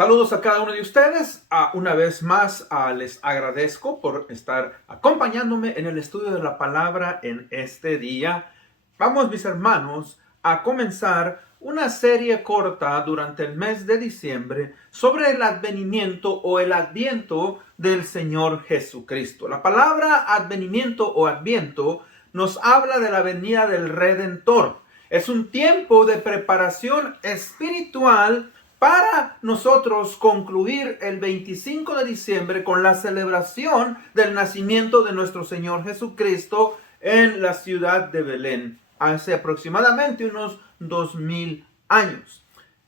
Saludos a cada uno de ustedes. Una vez más les agradezco por estar acompañándome en el estudio de la palabra en este día. Vamos, mis hermanos, a comenzar una serie corta durante el mes de diciembre sobre el advenimiento o el adviento del Señor Jesucristo. La palabra advenimiento o adviento nos habla de la venida del Redentor. Es un tiempo de preparación espiritual para nosotros concluir el 25 de diciembre con la celebración del nacimiento de nuestro Señor Jesucristo en la ciudad de Belén, hace aproximadamente unos 2000 años.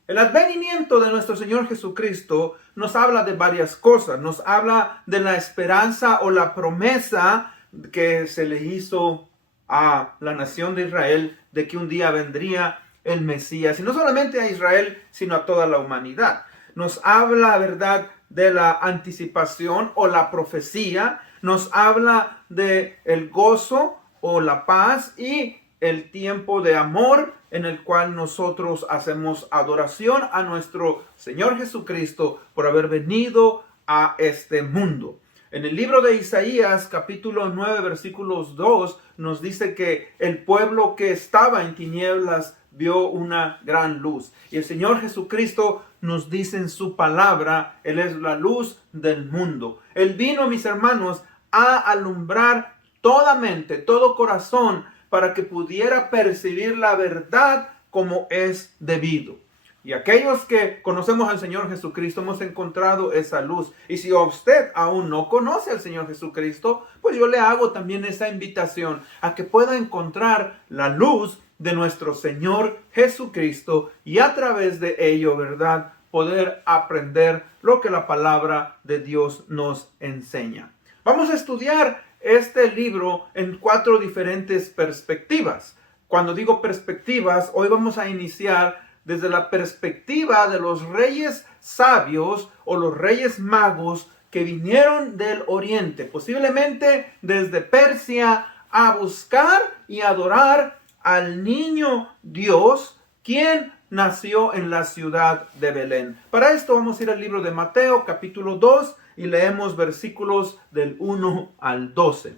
El advenimiento de nuestro Señor Jesucristo nos habla de varias cosas. Nos habla de la esperanza o la promesa que se le hizo a la nación de Israel de que un día vendría el Mesías, y no solamente a Israel, sino a toda la humanidad. Nos habla, ¿verdad?, de la anticipación o la profecía. Nos habla de el gozo o la paz y el tiempo de amor en el cual nosotros hacemos adoración a nuestro Señor Jesucristo por haber venido a este mundo. En el libro de Isaías, capítulo 9, versículos 2, nos dice que el pueblo que estaba en tinieblas vio una gran luz. Y el Señor Jesucristo nos dice en su palabra, Él es la luz del mundo. Él vino, mis hermanos, a alumbrar toda mente, todo corazón, para que pudiera percibir la verdad como es debido. Y aquellos que conocemos al Señor Jesucristo hemos encontrado esa luz. Y si usted aún no conoce al Señor Jesucristo, pues yo le hago también esa invitación a que pueda encontrar la luz de nuestro Señor Jesucristo y a través de ello, ¿verdad?, poder aprender lo que la palabra de Dios nos enseña. Vamos a estudiar este libro en 4 diferentes perspectivas. Cuando digo perspectivas, hoy vamos a iniciar desde la perspectiva de los reyes sabios o los reyes magos que vinieron del oriente, posiblemente desde Persia, a buscar y adorar al niño Dios, quien nació en la ciudad de Belén. Para esto vamos a ir al libro de Mateo, capítulo 2, y leemos versículos del 1 al 12.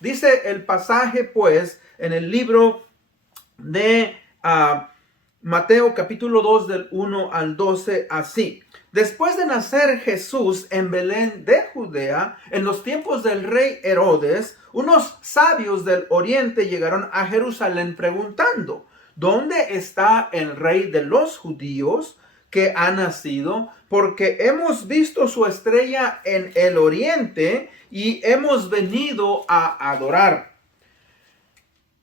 Dice el pasaje, pues, en el libro de Mateo capítulo 2 del 1 al 12 así. Después de nacer Jesús en Belén de Judea, en los tiempos del rey Herodes, unos sabios del oriente llegaron a Jerusalén preguntando: ¿dónde está el rey de los judíos que ha nacido? Porque hemos visto su estrella en el oriente y hemos venido a adorar.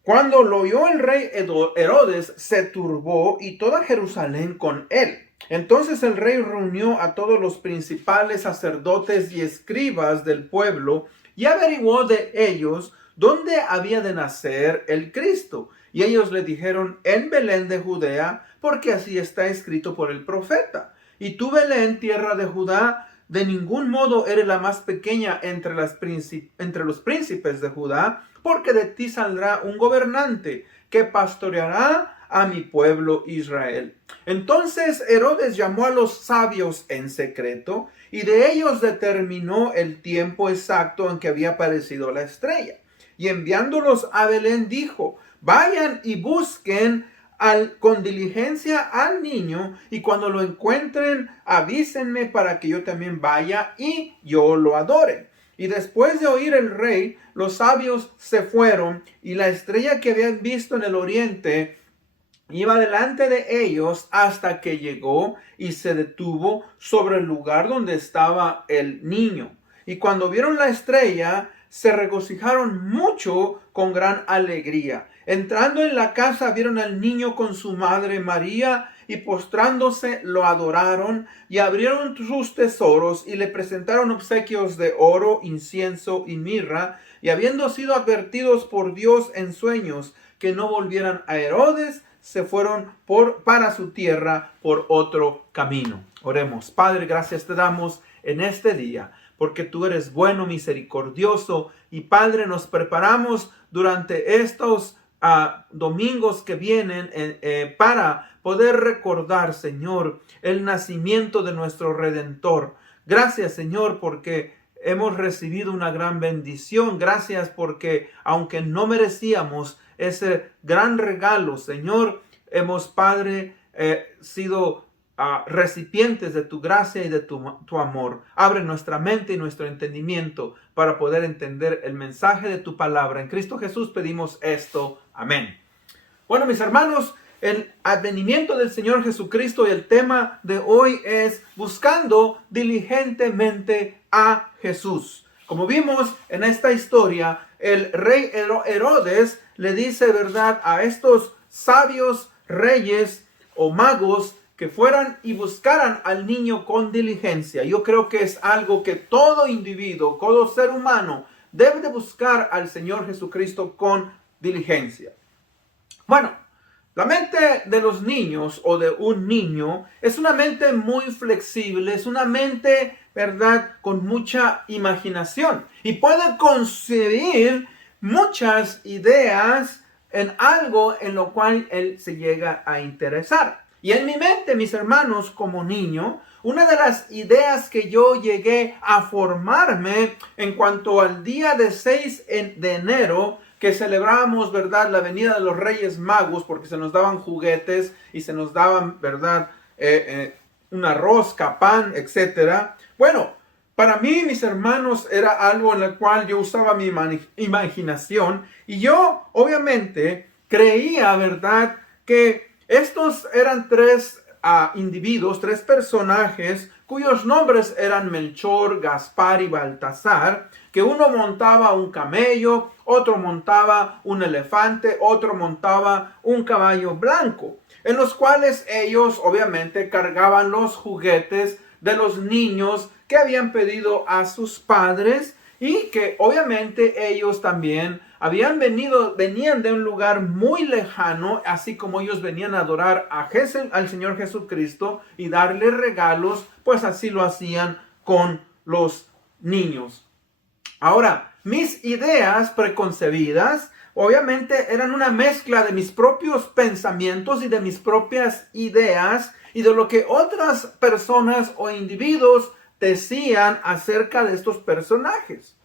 Cuando lo oyó el rey Herodes, se turbó y toda Jerusalén con él. Entonces el rey reunió a todos los principales sacerdotes y escribas del pueblo y averiguó de ellos dónde había de nacer el Cristo. Y ellos le dijeron: en Belén de Judea, porque así está escrito por el profeta. Y tú, Belén, tierra de Judá, de ningún modo eres la más pequeña entre los príncipes de Judá, porque de ti saldrá un gobernante que pastoreará a mi pueblo Israel. Entonces Herodes llamó a los sabios en secreto y de ellos determinó el tiempo exacto en que había aparecido la estrella. Y enviándolos a Belén dijo: vayan y busquen con diligencia al niño, y cuando lo encuentren avísenme para que yo también vaya y yo lo adore. Y después de oír el rey, los sabios se fueron, y la estrella que habían visto en el oriente iba delante de ellos hasta que llegó y se detuvo sobre el lugar donde estaba el niño. Y cuando vieron la estrella, se regocijaron mucho con gran alegría. Entrando en la casa, vieron al niño con su madre María, y postrándose lo adoraron, y abrieron sus tesoros y le presentaron obsequios de oro, incienso y mirra. Y habiendo sido advertidos por Dios en sueños que no volvieran a Herodes, se fueron para su tierra por otro camino. Oremos. Padre, gracias te damos en este día, porque tú eres bueno, misericordioso, y Padre, nos preparamos durante estos domingos que vienen para poder recordar, Señor, el nacimiento de nuestro Redentor. Gracias, Señor, porque hemos recibido una gran bendición. Gracias porque, aunque no merecíamos ese gran regalo, Señor, hemos, Padre, sido recipientes de tu gracia y de tu amor. Abre nuestra mente y nuestro entendimiento para poder entender el mensaje de tu palabra. En Cristo Jesús pedimos esto. Amén. Bueno, mis hermanos, el advenimiento del Señor Jesucristo y el tema de hoy es buscando diligentemente a Jesús. Como vimos en esta historia, el rey Herodes le dice, ¿verdad?, a estos sabios reyes o magos que fueran y buscaran al niño con diligencia. Yo creo que es algo que todo individuo, todo ser humano debe de buscar al Señor Jesucristo con diligencia. Bueno, la mente de los niños o de un niño es una mente muy flexible, es una mente, ¿verdad?, con mucha imaginación y puede concebir muchas ideas en algo en lo cual él se llega a interesar. Y en mi mente, mis hermanos, como niño, una de las ideas que yo llegué a formarme en cuanto al día de 6 de enero, que celebramos, ¿verdad?, la venida de los Reyes Magos, porque se nos daban juguetes y se nos daban, ¿verdad?, una rosca, pan, etcétera. Bueno, para mí, mis hermanos, era algo en el cual yo usaba mi imaginación y yo, obviamente, creía, ¿verdad?, que estos eran tres individuos, tres personajes cuyos nombres eran Melchor, Gaspar y Baltasar, que uno montaba un camello, otro montaba un elefante, otro montaba un caballo blanco, en los cuales ellos obviamente cargaban los juguetes de los niños que habían pedido a sus padres y que obviamente ellos también venían de un lugar muy lejano, así como ellos venían a adorar al Señor Jesucristo y darle regalos, pues así lo hacían con los niños. Ahora, mis ideas preconcebidas obviamente eran una mezcla de mis propios pensamientos y de mis propias ideas y de lo que otras personas o individuos decían acerca de estos personajes,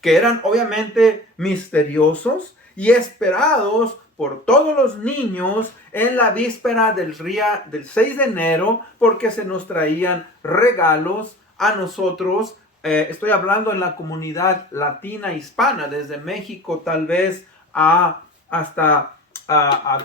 que eran obviamente misteriosos y esperados por todos los niños en la víspera del día del 6 de enero, porque se nos traían regalos a nosotros. Estoy hablando en la comunidad latina hispana, desde México tal vez hasta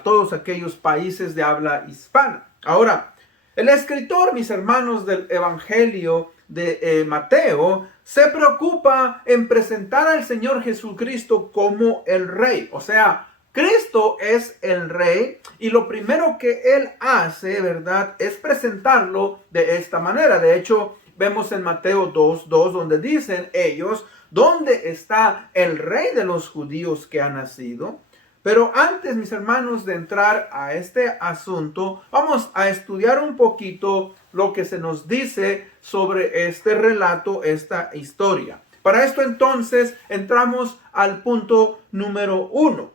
todos aquellos países de habla hispana. Ahora, el escritor, mis hermanos, del Evangelio de Mateo se preocupa en presentar al Señor Jesucristo como el Rey. O sea, Cristo es el Rey y lo primero que Él hace, ¿verdad?, es presentarlo de esta manera. De hecho, vemos en Mateo 2:2 donde dicen ellos, ¿dónde está el Rey de los judíos que ha nacido? Pero antes, mis hermanos, de entrar a este asunto, vamos a estudiar un poquito lo que se nos dice sobre este relato, esta historia. Para esto, entonces, entramos al punto número 1.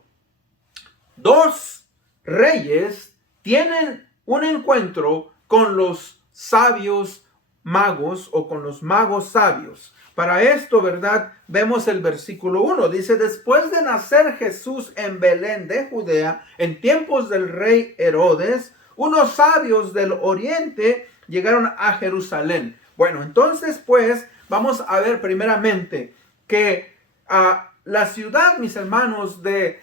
Dos reyes tienen un encuentro con los sabios magos o con los magos sabios. Para esto, ¿verdad?, vemos el versículo 1. Dice, después de nacer Jesús en Belén de Judea, en tiempos del rey Herodes, unos sabios del oriente llegaron a Jerusalén. Bueno, entonces, pues, vamos a ver primeramente que la ciudad, mis hermanos, de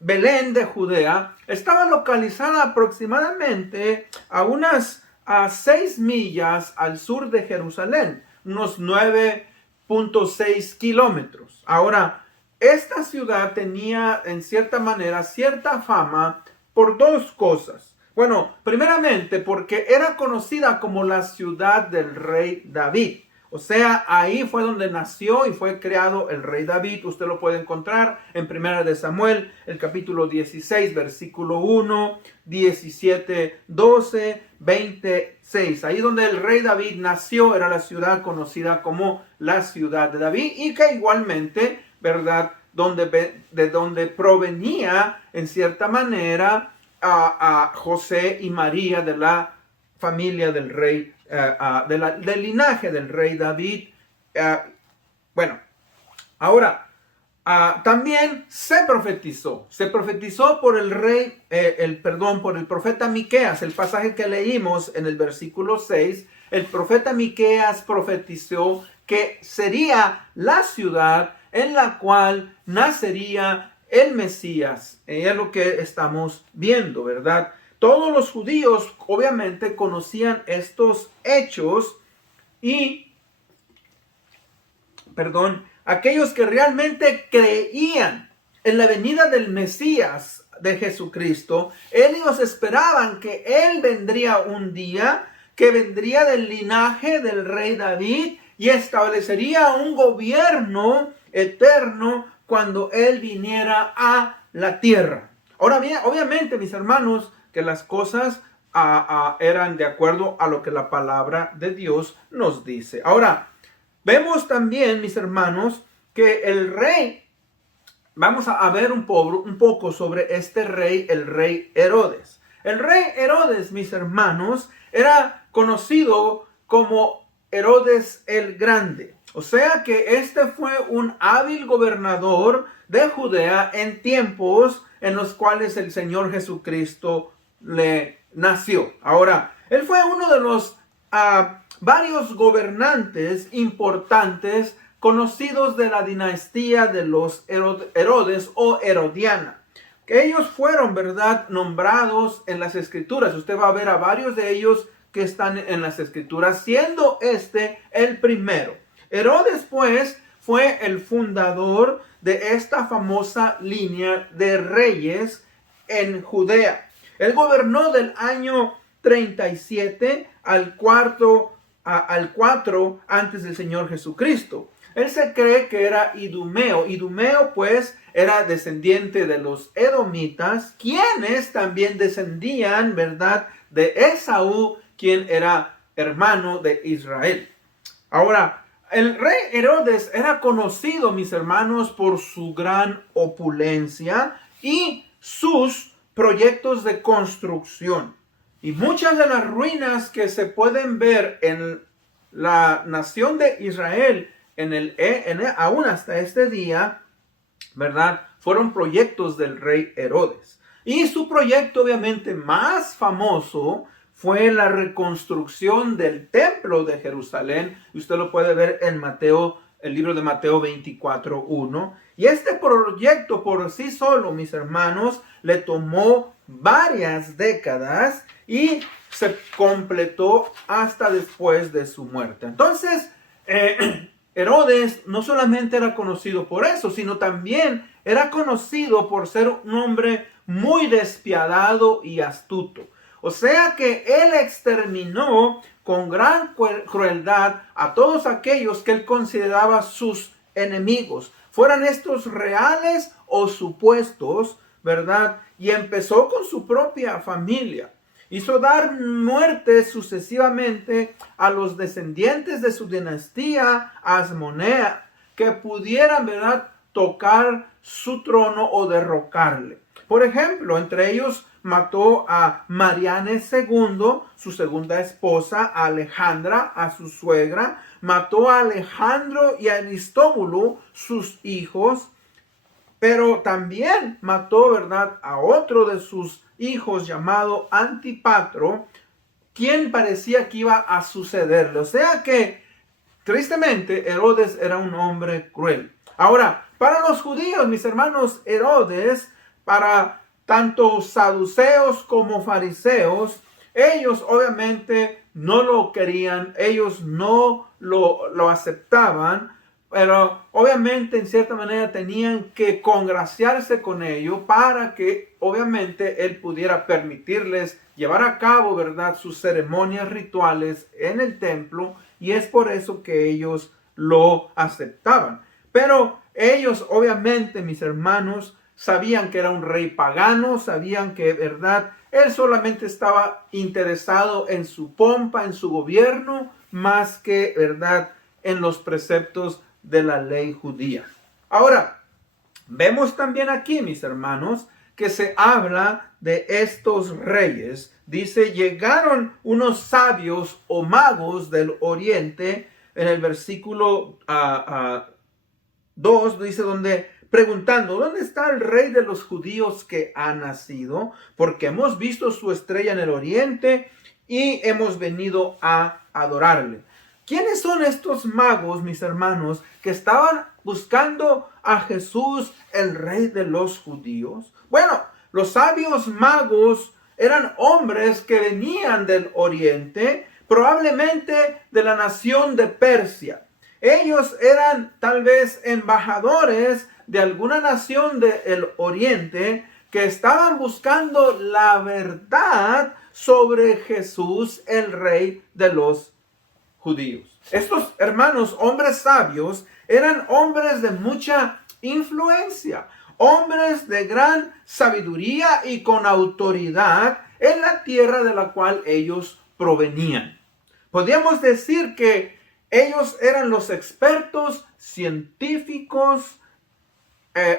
Belén de Judea, estaba localizada aproximadamente a unas 6 millas al sur de Jerusalén, unos 9.6 kilómetros. Ahora, esta ciudad tenía en cierta manera cierta fama por dos cosas. Bueno, primeramente porque era conocida como la ciudad del rey David. O sea, ahí fue donde nació y fue creado el rey David. Usted lo puede encontrar en 1 de Samuel, el capítulo 16, versículo 1, 17, 12, 26. Ahí donde el rey David nació era la ciudad conocida como la ciudad de David y que igualmente, ¿verdad?, de donde provenía en cierta manera a José y María, de la familia del rey, del linaje del rey David. Bueno, ahora, también se profetizó por el rey, por el profeta Miqueas. El pasaje que leímos en el versículo 6, el profeta Miqueas profetizó que sería la ciudad en la cual nacería el Mesías. Es lo que estamos viendo, ¿verdad? Todos los judíos obviamente conocían estos hechos y, aquellos que realmente creían en la venida del Mesías de Jesucristo, ellos esperaban que Él vendría un día, que vendría del linaje del rey David y establecería un gobierno eterno cuando Él viniera a la tierra. Ahora bien, obviamente, mis hermanos, que las cosas eran de acuerdo a lo que la palabra de Dios nos dice. Ahora, vemos también, mis hermanos, que el rey, vamos a ver un poco sobre este rey, el rey Herodes. El rey Herodes, mis hermanos, era conocido como Herodes el Grande. O sea que este fue un hábil gobernador de Judea en tiempos en los cuales el Señor Jesucristo le nació. Ahora, él fue uno de los varios gobernantes importantes conocidos de la dinastía de los Herodes o Herodiana. Que ellos fueron, ¿verdad?, nombrados en las escrituras. Usted va a ver a varios de ellos que están en las escrituras, siendo este el primero. Herodes, pues, fue el fundador de esta famosa línea de reyes en Judea. Él gobernó del año 37 al 4 antes del Señor Jesucristo. Él se cree que era idumeo. Idumeo, pues, era descendiente de los edomitas, quienes también descendían, ¿verdad?, de Esaú, quien era hermano de Israel. Ahora, el rey Herodes era conocido, mis hermanos, por su gran opulencia y sus proyectos de construcción. Y muchas de las ruinas que se pueden ver en la nación de Israel, aún hasta este día, ¿verdad?, fueron proyectos del rey Herodes. Y su proyecto obviamente más famoso fue la reconstrucción del templo de Jerusalén. Usted lo puede ver en el libro de Mateo 24:1. Y este proyecto por sí solo, mis hermanos, le tomó varias décadas y se completó hasta después de su muerte. Entonces, Herodes no solamente era conocido por eso, sino también era conocido por ser un hombre muy despiadado y astuto. O sea que él exterminó con gran crueldad a todos aquellos que él consideraba sus enemigos, fueran estos reales o supuestos, ¿verdad? Y empezó con su propia familia. Hizo dar muerte sucesivamente a los descendientes de su dinastía Asmonea que pudieran, ¿verdad?, tocar su trono o derrocarle. Por ejemplo, entre ellos mató a Mariane II, su segunda esposa, a Alejandra, a su suegra. Mató a Alejandro y a Aristóbulo, sus hijos. Pero también mató, ¿verdad?, a otro de sus hijos llamado Antipatro, quien parecía que iba a sucederle. O sea que, tristemente, Herodes era un hombre cruel. Ahora, para los judíos, mis hermanos, Herodes, para tanto saduceos como fariseos, ellos obviamente no lo querían, ellos no lo aceptaban, pero obviamente en cierta manera tenían que congraciarse con ello para que obviamente él pudiera permitirles llevar a cabo, ¿verdad?, sus ceremonias rituales en el templo, y es por eso que ellos lo aceptaban. Pero ellos obviamente, mis hermanos, sabían que era un rey pagano, sabían que, ¿verdad?, él solamente estaba interesado en su pompa, en su gobierno, más que, ¿verdad?, en los preceptos de la ley judía. Ahora, Vemos también aquí, mis hermanos, que se habla de estos reyes. Dice, llegaron unos sabios o magos del oriente, en el versículo 2, dice, donde preguntando, ¿dónde está el rey de los judíos que ha nacido? Porque hemos visto su estrella en el oriente y hemos venido a adorarle. ¿Quiénes son estos magos, mis hermanos, que estaban buscando a Jesús, el rey de los judíos? Bueno, los sabios magos eran hombres que venían del oriente, probablemente de la nación de Persia. Ellos eran tal vez embajadores de alguna nación del oriente que estaban buscando la verdad sobre Jesús, el rey de los judíos. Estos hermanos, hombres sabios, eran hombres de mucha influencia, hombres de gran sabiduría y con autoridad en la tierra de la cual ellos provenían. Podríamos decir que ellos eran los expertos científicos,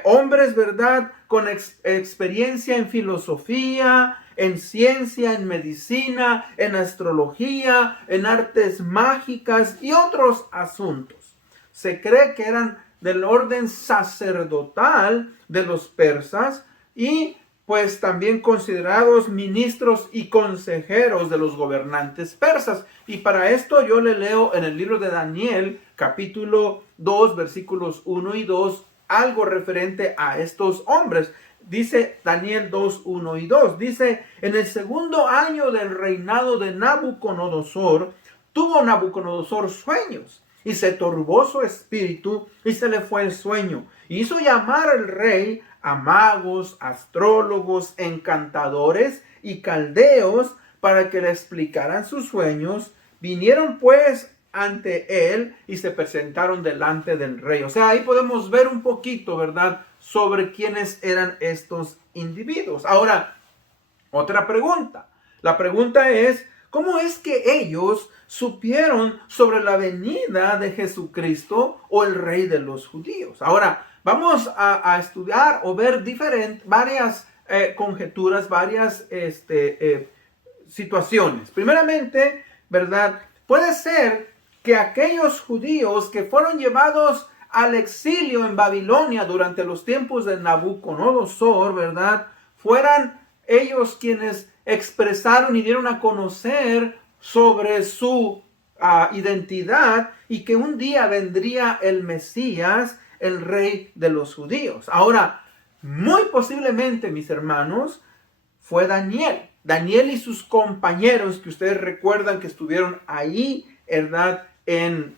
hombres, ¿verdad?, con experiencia en filosofía, en ciencia, en medicina, en astrología, en artes mágicas y otros asuntos. Se cree que eran del orden sacerdotal de los persas y pues también considerados ministros y consejeros de los gobernantes persas. Y para esto yo le leo en el libro de Daniel, capítulo 2, versículos 1 y 2, algo referente a estos hombres. Dice Daniel 2, 1 y 2. Dice, en el segundo año del reinado de Nabucodonosor, tuvo Nabucodonosor sueños, y se turbó su espíritu, y se le fue el sueño. Hizo llamar al rey a magos, astrólogos, encantadores y caldeos para que le explicaran sus sueños. Vinieron pues ante él y se presentaron delante del rey. O sea, ahí podemos ver un poquito, ¿verdad?, sobre quiénes eran estos individuos. Ahora, otra pregunta. La pregunta es, ¿cómo es que ellos supieron sobre la venida de Jesucristo o el rey de los judíos? Ahora, vamos a estudiar o ver varias conjeturas, varias situaciones. Primeramente, ¿verdad?, puede ser que aquellos judíos que fueron llevados al exilio en Babilonia durante los tiempos de Nabucodonosor, ¿verdad?, fueran ellos quienes expresaron y dieron a conocer sobre su identidad y que un día vendría el Mesías, el rey de los judíos. Ahora, muy posiblemente, mis hermanos, fue Daniel. Daniel y sus compañeros, que ustedes recuerdan que estuvieron ahí, ¿verdad?, en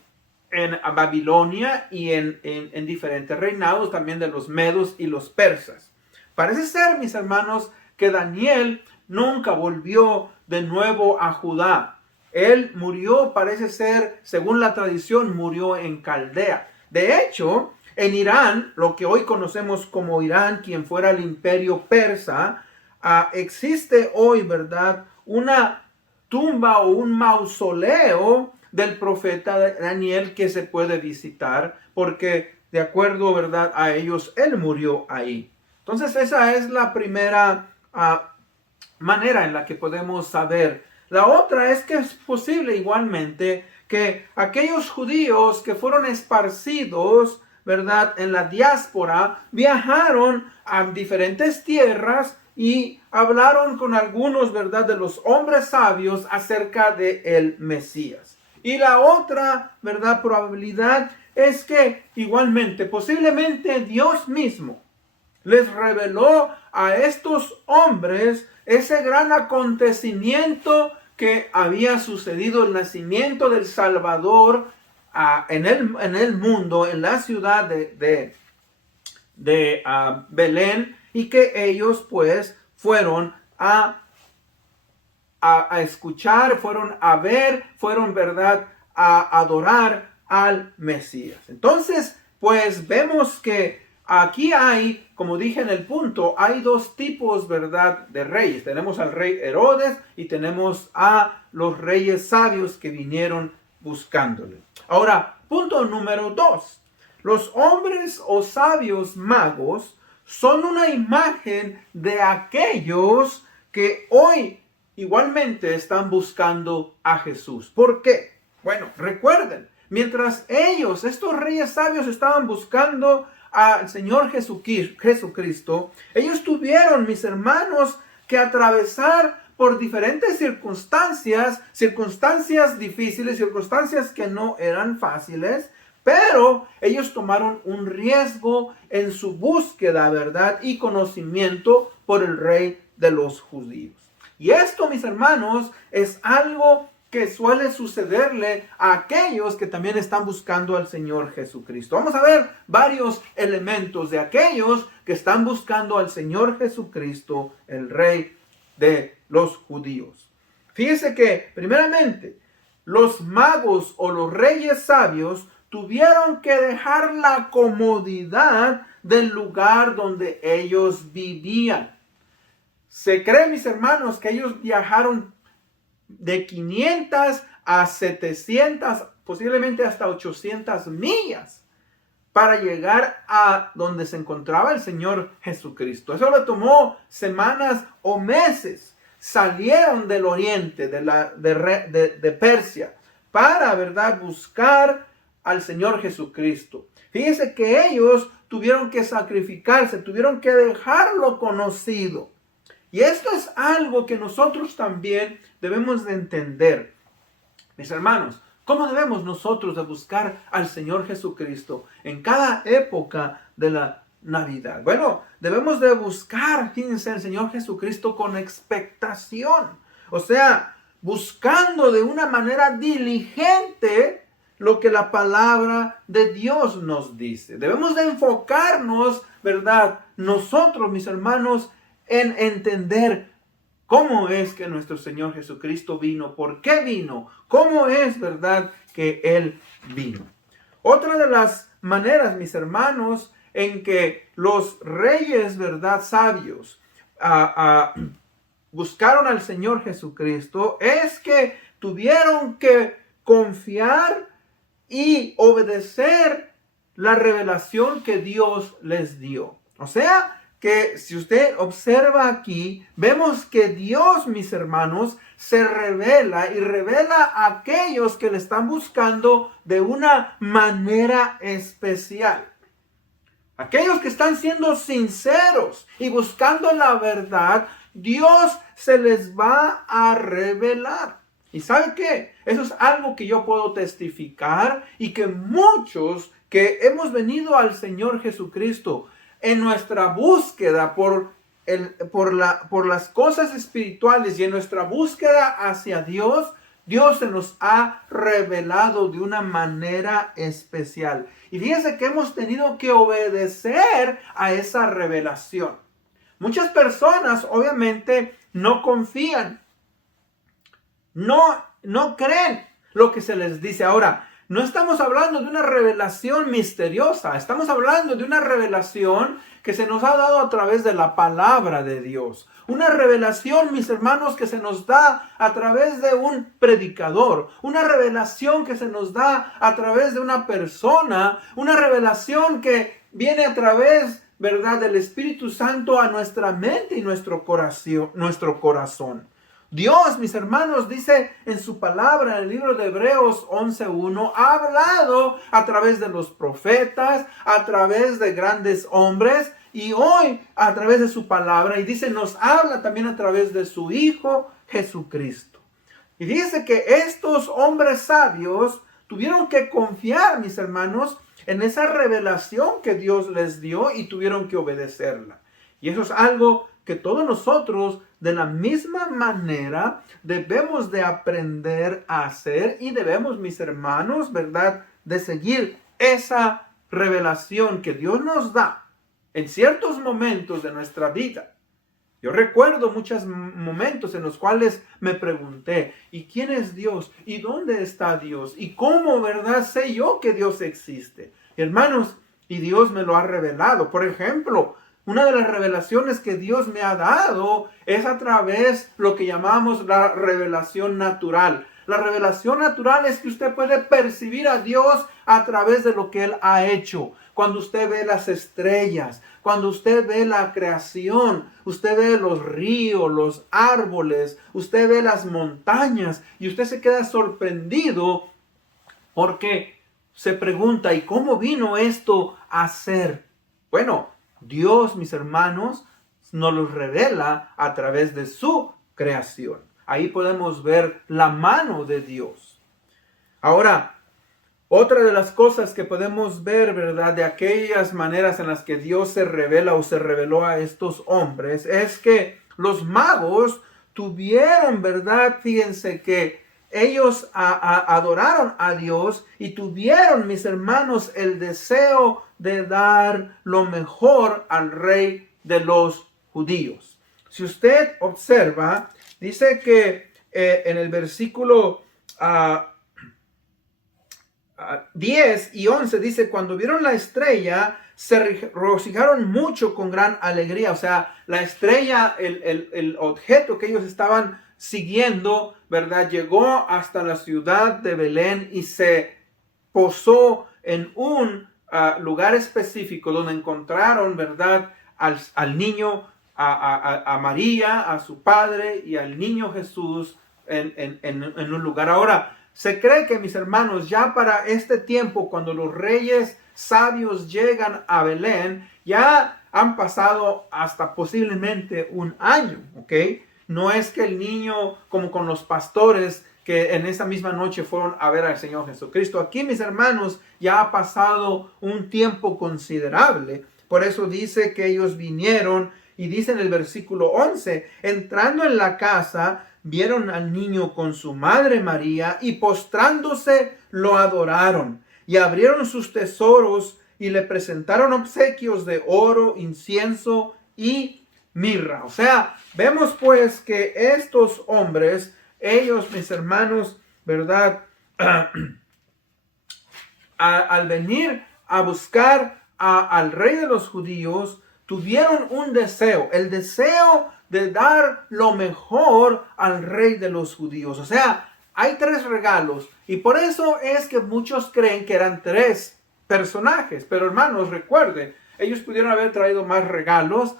Babilonia y en diferentes reinados, también de los medos y los persas. Parece ser, mis hermanos, que Daniel nunca volvió de nuevo a Judá. Él murió, parece ser, según la tradición, murió en Caldea. De hecho, en Irán, lo que hoy conocemos como Irán, quien fuera el imperio persa, existe hoy, ¿verdad?, una tumba o un mausoleo del profeta Daniel que se puede visitar, porque de acuerdo, ¿verdad?, a ellos, él murió ahí. Entonces, esa es la primera manera en la que podemos saber. La otra es que es posible igualmente que aquellos judíos que fueron esparcidos, ¿verdad?, en la diáspora, viajaron a diferentes tierras y hablaron con algunos, ¿verdad?, de los hombres sabios acerca de el Mesías. Y la otra, ¿verdad?, probabilidad es que igualmente, posiblemente Dios mismo les reveló a estos hombres ese gran acontecimiento que había sucedido, el nacimiento del Salvador en el mundo, en la ciudad de Belén, y que ellos pues fueron a escuchar, fueron a ver, fueron, ¿verdad?, a adorar al Mesías. Entonces, pues vemos que aquí hay, como dije en el punto, hay dos tipos, ¿verdad?, de reyes. Tenemos al rey Herodes y tenemos a los reyes sabios que vinieron buscándole. Ahora, punto número 2. Los hombres o sabios magos son una imagen de aquellos que hoy igualmente están buscando a Jesús. ¿Por qué? Bueno, recuerden, mientras ellos, estos reyes sabios, estaban buscando al Señor Jesucristo, ellos tuvieron, mis hermanos, que atravesar por diferentes circunstancias difíciles, circunstancias que no eran fáciles, pero ellos tomaron un riesgo en su búsqueda, ¿verdad? Y conocimiento por el rey de los judíos. Y esto, mis hermanos, es algo que suele sucederle a aquellos que también están buscando al Señor Jesucristo. Vamos a ver varios elementos de aquellos que están buscando al Señor Jesucristo, el Rey de los judíos. Fíjese que, primeramente, los magos o los reyes sabios tuvieron que dejar la comodidad del lugar donde ellos vivían. Se cree, mis hermanos, que ellos viajaron de 500 a 700, posiblemente hasta 800 millas para llegar a donde se encontraba el Señor Jesucristo. Eso le tomó semanas o meses. Salieron del oriente, de Persia, para, ¿verdad?, buscar al Señor Jesucristo. Fíjense que ellos tuvieron que sacrificarse, tuvieron que dejarlo conocido. Y esto es algo que nosotros también debemos de entender. Mis hermanos, ¿cómo debemos nosotros de buscar al Señor Jesucristo en cada época de la Navidad? Bueno, debemos de buscar, fíjense, al Señor Jesucristo con expectación. O sea, buscando de una manera diligente lo que la palabra de Dios nos dice. Debemos de enfocarnos, ¿verdad? Nosotros, mis hermanos, en entender cómo es que nuestro Señor Jesucristo vino, por qué vino, cómo es, ¿verdad?, que Él vino. Otra de las maneras, mis hermanos, en que los reyes, ¿verdad?, sabios buscaron al Señor Jesucristo es que tuvieron que confiar y obedecer la revelación que Dios les dio. O sea, que si usted observa aquí, vemos que Dios, mis hermanos, se revela y revela a aquellos que le están buscando de una manera especial. Aquellos que están siendo sinceros y buscando la verdad, Dios se les va a revelar. ¿Y sabe qué? Eso es algo que yo puedo testificar y que muchos que hemos venido al Señor Jesucristo en nuestra búsqueda por las cosas espirituales y en nuestra búsqueda hacia Dios, Dios se nos ha revelado de una manera especial. Y fíjense que hemos tenido que obedecer a esa revelación. Muchas personas obviamente no confían, no creen lo que se les dice. Ahora, no estamos hablando de una revelación misteriosa, estamos hablando de una revelación que se nos ha dado a través de la palabra de Dios. Una revelación, mis hermanos, que se nos da a través de un predicador. Una revelación que se nos da a través de una persona. Una revelación que viene a través, ¿verdad?, del Espíritu Santo a nuestra mente y nuestro corazón. Dios, mis hermanos, dice en su palabra, en el libro de Hebreos 11:1, ha hablado a través de los profetas, a través de grandes hombres, y hoy a través de su palabra, y dice, nos habla también a través de su Hijo Jesucristo. Y dice que estos hombres sabios tuvieron que confiar, mis hermanos, en esa revelación que Dios les dio y tuvieron que obedecerla. Y eso es algo que todos nosotros de la misma manera debemos de aprender a hacer y debemos, mis hermanos, ¿verdad?, de seguir esa revelación que Dios nos da en ciertos momentos de nuestra vida. Yo recuerdo muchos momentos en los cuales me pregunté, ¿y quién es Dios? ¿Y dónde está Dios? ¿Y cómo, verdad, sé yo que Dios existe? Hermanos, y Dios me lo ha revelado. Por ejemplo, una de las revelaciones que Dios me ha dado es a través de lo que llamamos la revelación natural. La revelación natural es que usted puede percibir a Dios a través de lo que Él ha hecho. Cuando usted ve las estrellas, cuando usted ve la creación, usted ve los ríos, los árboles, usted ve las montañas y usted se queda sorprendido porque se pregunta, ¿y cómo vino esto a ser? Bueno, Dios, mis hermanos, nos lo revela a través de su creación. Ahí podemos ver la mano de Dios. Ahora, otra de las cosas que podemos ver, ¿verdad?, de aquellas maneras en las que Dios se revela o se reveló a estos hombres, es que los magos tuvieron, ¿verdad? Fíjense que ellos adoraron a Dios y tuvieron, mis hermanos, el deseo de dar lo mejor al rey de los judíos. Si usted observa, dice que en el versículo 10 y 11 dice, cuando vieron la estrella, se regocijaron mucho con gran alegría. O sea, la estrella, el objeto que ellos estaban siguiendo, ¿verdad?, llegó hasta la ciudad de Belén y se posó en un lugar específico donde encontraron, ¿verdad?, al niño, a María, a su padre y al niño Jesús en un lugar. Ahora, se cree que, mis hermanos, ya para este tiempo, cuando los reyes sabios llegan a Belén, ya han pasado hasta posiblemente un año, ¿ok? No es que el niño, como con los pastores que en esa misma noche fueron a ver al Señor Jesucristo. Aquí, mis hermanos, ya ha pasado un tiempo considerable. Por eso dice que ellos vinieron y dice en el versículo 11, entrando en la casa, vieron al niño con su madre María y postrándose lo adoraron y abrieron sus tesoros y le presentaron obsequios de oro, incienso y mirra. O sea, vemos pues que estos hombres, ellos, mis hermanos, ¿verdad? Al venir a buscar al rey de los judíos, tuvieron un deseo, el deseo de dar lo mejor al rey de los judíos. O sea, hay 3 regalos y por eso es que muchos creen que eran 3 personajes. Pero hermanos, recuerden, ellos pudieron haber traído más regalos,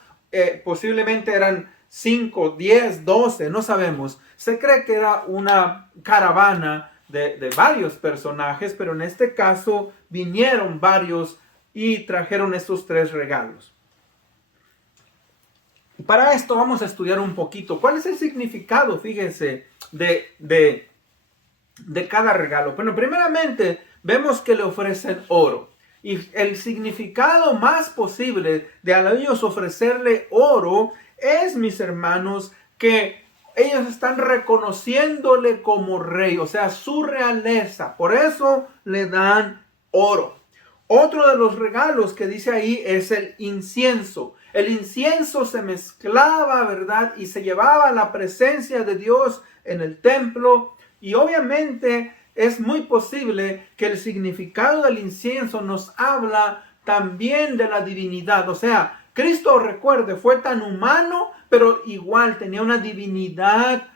posiblemente eran 5, 10, 12, no sabemos. Se cree que era una caravana de varios personajes, pero en este caso vinieron varios y trajeron estos 3 regalos. Para esto vamos a estudiar un poquito cuál es el significado, fíjense, de cada regalo. Bueno, primeramente vemos que le ofrecen oro. Y el significado más posible de a ellos ofrecerle oro es, mis hermanos, que ellos están reconociéndole como rey, o sea, su realeza. Por eso le dan oro. Otro de los regalos que dice ahí es el incienso. El incienso se mezclaba, ¿verdad?, y se llevaba a la presencia de Dios en el templo. Y obviamente es muy posible que el significado del incienso nos habla también de la divinidad. O sea, Cristo, recuerde, fue tan humano, pero igual tenía una divinidad.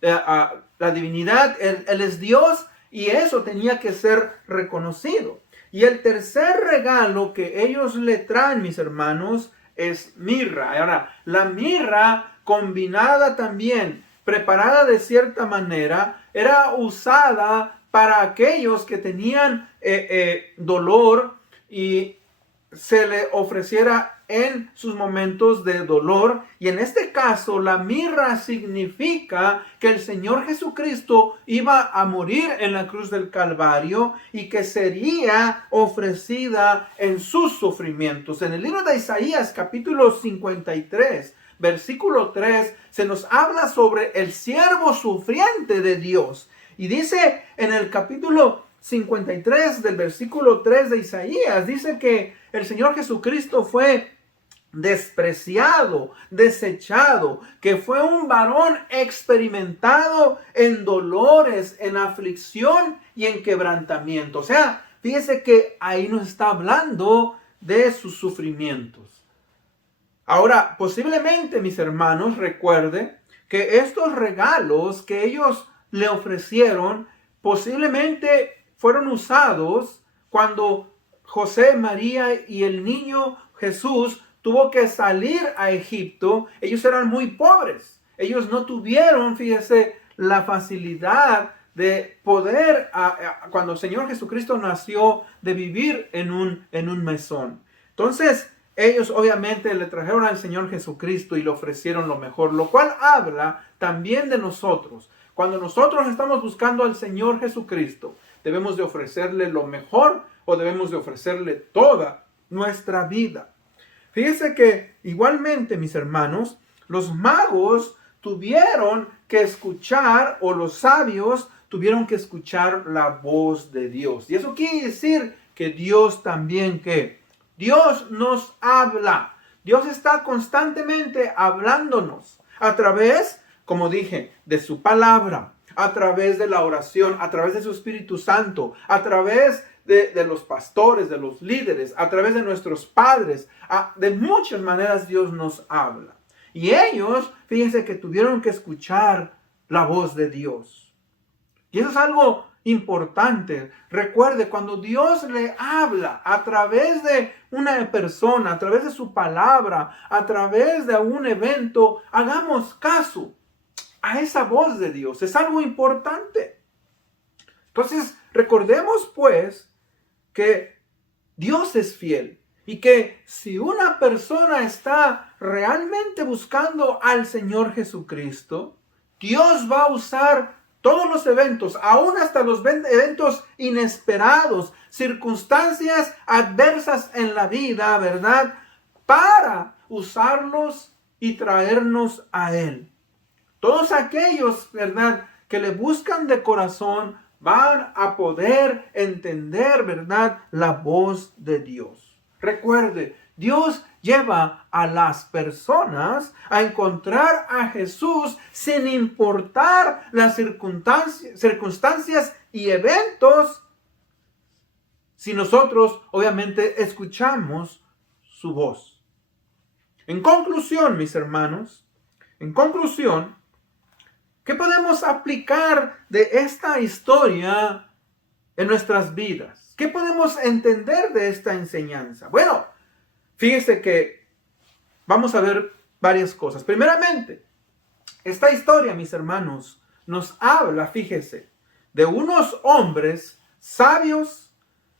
La divinidad, Él es Dios y eso tenía que ser reconocido. Y el tercer regalo que ellos le traen, mis hermanos, es mirra. Ahora, la mirra combinada también, preparada de cierta manera, era usada para aquellos que tenían dolor y se le ofreciera en sus momentos de dolor. Y en este caso, la mirra significa que el Señor Jesucristo iba a morir en la cruz del Calvario y que sería ofrecida en sus sufrimientos. En el libro de Isaías, capítulo 53, versículo 3, se nos habla sobre el siervo sufriente de Dios. Y dice en el capítulo 53 del versículo 3 de Isaías, dice que el Señor Jesucristo fue despreciado, desechado, que fue un varón experimentado en dolores, en aflicción y en quebrantamiento. O sea, fíjese que ahí nos está hablando de sus sufrimientos. Ahora, posiblemente, mis hermanos, recuerde que estos regalos que ellos le ofrecieron posiblemente fueron usados cuando José, María y el niño Jesús tuvo que salir a Egipto. Ellos eran muy pobres. Ellos no tuvieron, fíjese, la facilidad de poder, cuando el Señor Jesucristo nació, de vivir en un mesón. Entonces, ellos obviamente le trajeron al Señor Jesucristo y le ofrecieron lo mejor, lo cual habla también de nosotros. Cuando nosotros estamos buscando al Señor Jesucristo, debemos de ofrecerle lo mejor o debemos de ofrecerle toda nuestra vida. Fíjense que igualmente, mis hermanos, los magos tuvieron que escuchar, o los sabios tuvieron que escuchar la voz de Dios. Y eso quiere decir que Dios también, que Dios nos habla. Dios está constantemente hablándonos a través, como dije, de su palabra, a través de la oración, a través de su Espíritu Santo, a través de los pastores, de los líderes, a través de nuestros padres. De muchas maneras Dios nos habla. Y ellos, fíjense que tuvieron que escuchar la voz de Dios. Y eso es algo importante. Recuerde, cuando Dios le habla a través de una persona, a través de su palabra, a través de un evento, hagamos caso a esa voz de Dios. Es algo importante. Entonces, recordemos pues que Dios es fiel y que si una persona está realmente buscando al Señor Jesucristo, Dios va a usar todos los eventos, aún hasta los eventos inesperados, circunstancias adversas en la vida, ¿verdad?, para usarlos y traernos a Él. Todos aquellos, ¿verdad?, que le buscan de corazón van a poder entender, ¿verdad?, la voz de Dios. Recuerde, Dios lleva a las personas a encontrar a Jesús sin importar las circunstancias y eventos, si nosotros obviamente escuchamos su voz. En conclusión, mis hermanos, ¿qué podemos aplicar de esta historia en nuestras vidas? ¿Qué podemos entender de esta enseñanza? Bueno, fíjese que vamos a ver varias cosas. Primeramente, esta historia, mis hermanos, nos habla, fíjese, de unos hombres sabios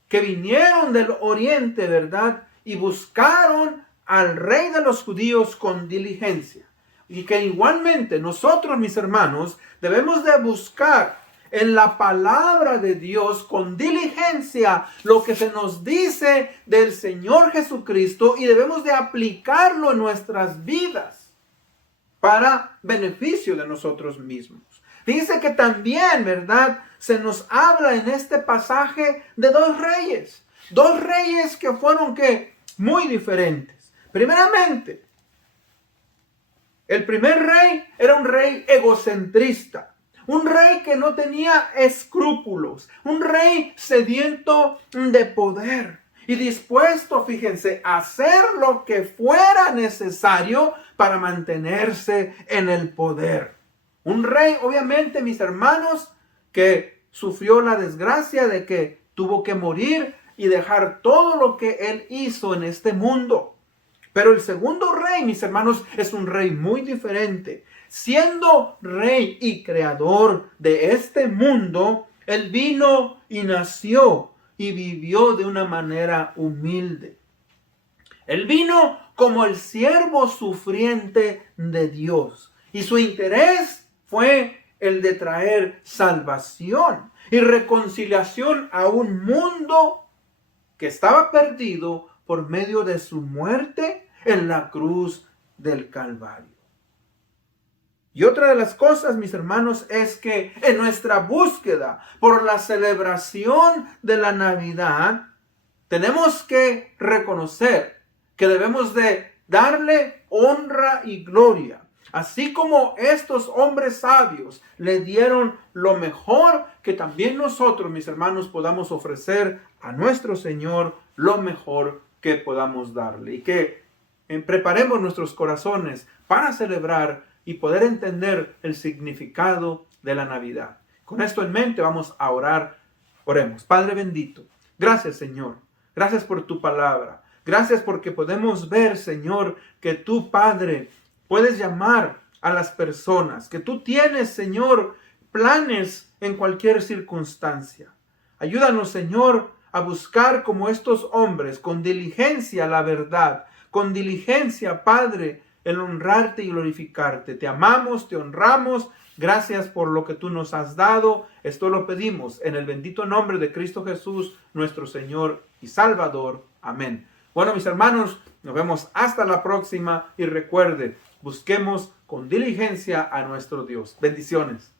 que vinieron del oriente, ¿verdad?, y buscaron al rey de los judíos con diligencia. Y que igualmente nosotros, mis hermanos, debemos de buscar en la palabra de Dios con diligencia lo que se nos dice del Señor Jesucristo y debemos de aplicarlo en nuestras vidas para beneficio de nosotros mismos. Fíjense que también, ¿verdad?, se nos habla en este pasaje de dos reyes que fueron muy diferentes. Primeramente, el primer rey era un rey egocentrista, un rey que no tenía escrúpulos, un rey sediento de poder y dispuesto, fíjense, a hacer lo que fuera necesario para mantenerse en el poder. Un rey, obviamente, mis hermanos, que sufrió la desgracia de que tuvo que morir y dejar todo lo que él hizo en este mundo. Pero el segundo rey, mis hermanos, es un rey muy diferente. Siendo rey y creador de este mundo, él vino y nació y vivió de una manera humilde. Él vino como el siervo sufriente de Dios. Y su interés fue el de traer salvación y reconciliación a un mundo que estaba perdido por medio de su muerte en la cruz del Calvario. Y otra de las cosas, mis hermanos, es que en nuestra búsqueda por la celebración de la Navidad, tenemos que reconocer que debemos de darle honra y gloria. Así como estos hombres sabios le dieron lo mejor, que también nosotros, mis hermanos, podamos ofrecer a nuestro Señor lo mejor que podamos darle. Y que preparemos nuestros corazones para celebrar y poder entender el significado de la Navidad. Con esto en mente vamos a orar. Oremos. Padre bendito, gracias Señor. Gracias por tu palabra. Gracias porque podemos ver, Señor, que tú, Padre, puedes llamar a las personas, que tú tienes, Señor, planes en cualquier circunstancia. Ayúdanos, Señor, a buscar como estos hombres, con diligencia la verdad, con diligencia, Padre, el honrarte y glorificarte. Te amamos, te honramos. Gracias por lo que tú nos has dado. Esto lo pedimos en el bendito nombre de Cristo Jesús, nuestro Señor y Salvador. Amén. Bueno, mis hermanos, nos vemos hasta la próxima y recuerde, busquemos con diligencia a nuestro Dios. Bendiciones.